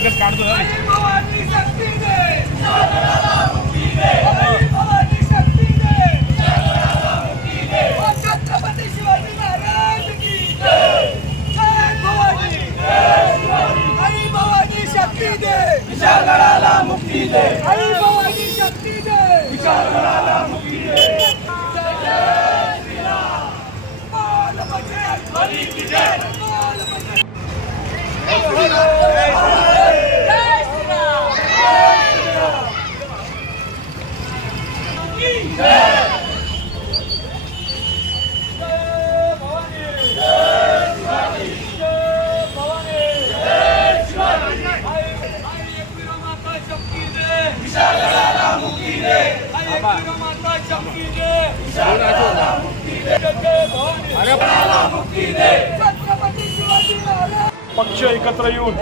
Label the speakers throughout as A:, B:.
A: एकच काढतो
B: दे दे मुक्ती दे. शक्ती दे. विशाळगडाला मुक्ती दे बली की जय
A: पक्ष एकत्र येऊन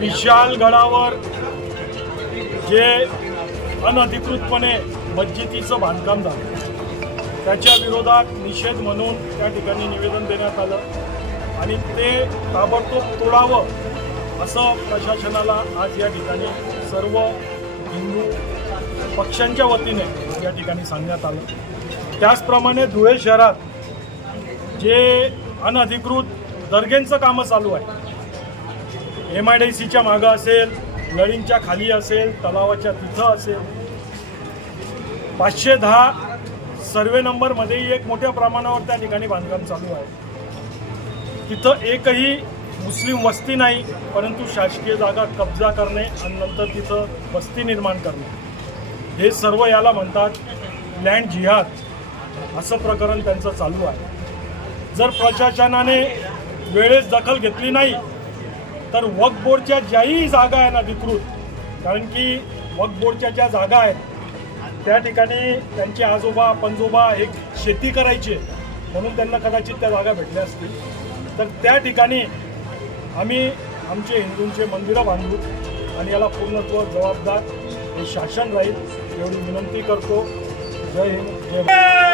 A: विशाल गडावर जे अनधिकृतपणे मस्जिदीचं बांधकाम झालं. त्याच्या विरोधात निषेध म्हणून त्या ठिकाणी निवेदन देण्यात आलं. आणि ते ताबडतोब तोडावं असं प्रशासनाला आज या ठिकाणी सर्व हिंदू पक्षांच्या वतीने या ठिकाणी सांगण्यात आलं. त्याचप्रमाणे धुळे शहरात जे अनधिकृत दर्गेंचं कामं चालू आहे. एम आय डी सीच्या मागं असेल नळींच्या खाली असेल तलावाच्या तिथं असेल पाचशे दहा सर्वे नंबरमध्येही एक मोठ्या प्रमाणावर त्या ठिकाणी बांधकाम चालू आहे. तिथं एकही मुस्लिम वस्ती नाही परंतु शासकीय जागा कब्जा करणे आणि नंतर तिथं वस्ती निर्माण करणे. हे सर्व याला म्हणतात लँड जिहाद असं प्रकरण त्यांचं चालू आहे. जर प्रशासनाने वेळेस दखल घेतली नाही तर वक्फ बोर्डच्या ज्याही जागा आहे ना विकृत कारण की वक्फ बोर्डच्या ज्या जागा आहेत त्या ठिकाणी त्यांचे आजोबा पंजोबा एक शेती करायचे म्हणून त्यांना कदाचित त्या जागा भेटल्या असतील. तर त्या ठिकाणी आम्ही आमचे हिंदूंचे मंदिरं बांधू आणि याला पूर्णत्व जबाबदार हे शासन राहील एवढी विनंती करतो. जय हिंद जय